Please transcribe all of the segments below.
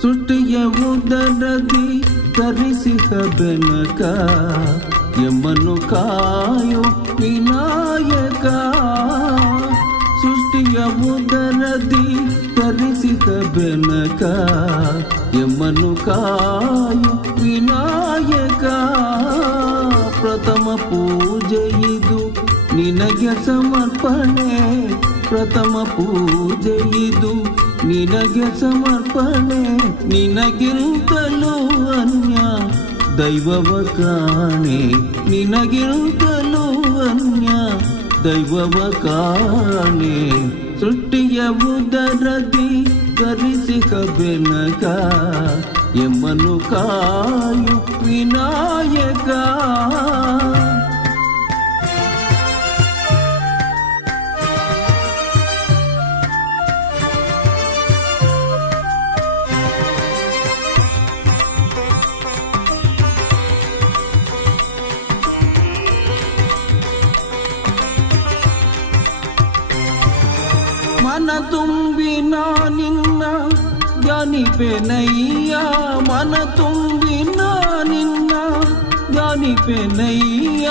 ಸೃಷ್ಟಿಯ ಉದರದಿ ಧರಿಸಿದ ಬೆನಕ ಎಮ್ಮನ್ನು ಕಾಯೋ ವಿನಾಯಕ ಸೃಷ್ಟಿಯ ಉದರದಿ ಧರಿಸಿದ ಬೆನಕ ಎಮ್ಮನ್ನು ಕಾಯೋ ವಿನಾಯಕ ಪ್ರಥಮ ಪೂಜೆ ಇದು ನಿನಗೆ ಸಮರ್ಪಣೆ ಪ್ರಥಮ ಪೂಜೆ ಇದು ನಿನಗೆ ಸಮರ್ಪಣೆ ನಿನಗಿಂತಲೂ ಅನ್ಯ ದೈವವ ಕಾಣೆ ನಿನಗಿಂತಲೂ ಅನ್ಯ ದೈವವ ಕಾಣೆ ಸೃಷ್ಟಿಯ ಉದರದಿ ಧರಿಸಿದ ಬೆನಕ ಎಮ್ಮನ್ನು ಕಾಯು ವಿನಾಯಕ मन तुम्बी ना निन्न ಧ್ಯಾನಿಪೆನಯ್ಯ ಮನ ತುಂಬಿ ನಿನ್ನ ಧ್ಯಾನಿಪೆನಯ್ಯ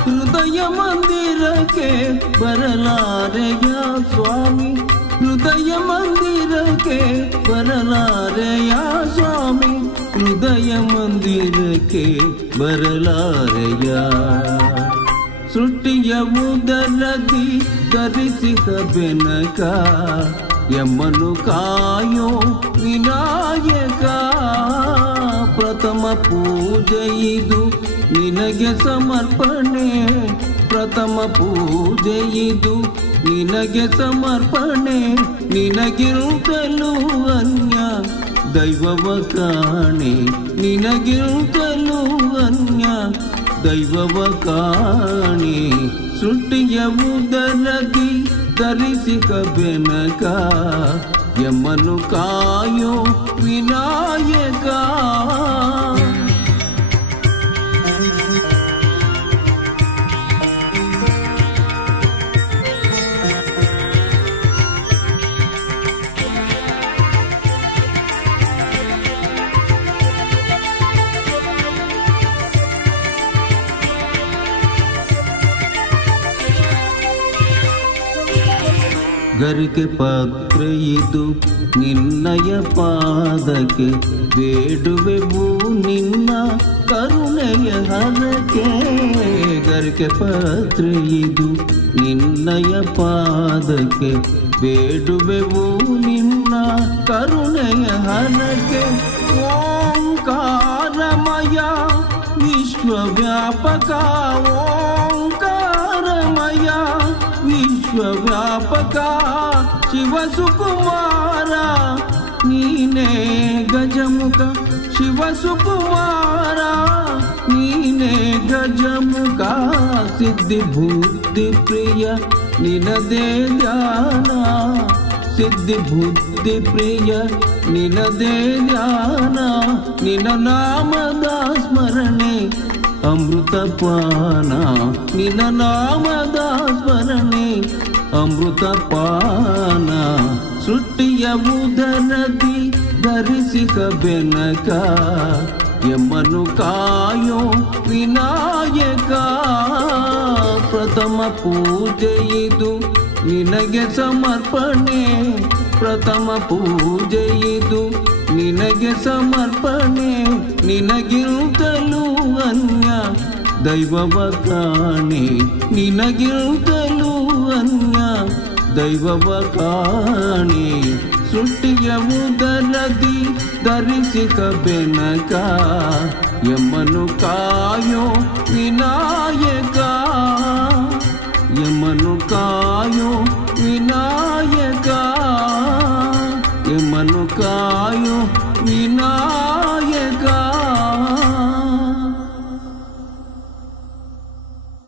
ಹೃದಯ ಮಂದಿರಕ್ಕೆ ಬರಲಾರೆಯ ಸ್ವಾಮಿ ಹೃದಯ ಮಂದಿರಕ್ಕೆ ಬರಲಾರೆಯ ಸ್ವಾಮಿ ಹೃದಯ ಮಂದಿರಕ್ಕೆ ಬರಲಾರೆಯ ಸೃಷ್ಟಿಯ ಉದರದಿ ಧರಿಸಿದ ಬೆನಕ ಎಮ್ಮನು ಕಾಯೋ ವಿನಾಯಕ ಪ್ರಥಮ ಪೂಜೆ ಇದು ನಿನಗೆ ಸಮರ್ಪಣೆ ಪ್ರಥಮ ಪೂಜೆ ಇದು ನಿನಗೆ ಸಮರ್ಪಣೆ ನಿನಗಿರುತ್ತಲೂ ಅನ್ಯ ದೈವವ ಕಾಣೆ ನಿನಗಿರುತ್ತಲೂ ಅನ್ಯ ದೈವವ ಕಾಣೆ ಸೃಷ್ಟಿಯ ಉದರದಿ ಧರಿಸಿದ ಬೆನಕ ಎಮ್ಮನು ಕಾಯೋ ವಿನಾಯಕ ಗರಿಕೆ ಪಾತ್ರೆ ಇದು ನಿನ್ನಯ ಪಾದಕ್ಕೆ ಬೇಡುವೆವು ನಿನ್ನ ಕರುಣೆಯ ಹರಕೆ ಗರಿಕೆ ಪಾತ್ರೆ ಇದು ನಿನ್ನಯ ಪಾದಕ್ಕೆ ಬೇಡುವೆವು ನಿನ್ನ ಕರುಣೆಯ ಹರಕೆ ಓಂಕಾರಮಯ ವಿಶ್ವವ್ಯಾಪಕ ಓಂಕಾರಮಯ ವಿಶ್ವವ್ಯಾಪಕ ಶಿವ ಸುಕುಮಾರ ನೀನೇ ಗಜಮುಖ ಶಿವ ಸುಕುಮಾರ ನೀನೇ ಗಜಮುಖ ಸಿದ್ಧಿ ಬುದ್ಧಿ ಪ್ರಿಯ ನಿನದೇ ಧ್ಯಾನ ಸಿದ್ಧಿ ಬುದ್ಧಿ ಪ್ರಿಯ ನಿನದೇ ಧ್ಯಾನ ನಿನ್ನ ನಾಮದ ಸ್ಮರಣೆ ಅಮೃತ ಪಾನ ನಿನ್ನ ನಾಮದ ಸ್ಮರಣೆ ಅಮೃತ ಪಾನ ಸೃಷ್ಟಿಯ ಉದರದಿ ಧರಿಸಿದ ಬೆನಕ ಎಮ್ಮನು ಕಾಯೋ ವಿನಾಯಕ ಪ್ರಥಮ ಪೂಜೆ ಇದು ನಿನಗೆ ಸಮರ್ಪಣೆ ಪ್ರಥಮ ಪೂಜೆ ಇದು ನಿನಗೆ ಸಮರ್ಪಣೆ ನಿನಗಿರುತ್ತಲೂ ಅನ್ಯ ದೈವವ ಕಾಣೆ ನಿನಗಿರುತ್ತಲೂ ಅನ್ಯ ದೈವವ ಕಾಣೆ ಸೃಷ್ಟಿಯ ಉದರದಿ ಧರಿಸಿದ ಬೆನಕ ಎಮ್ಮನು ಕಾಯೋ ವಿನಾಯಕ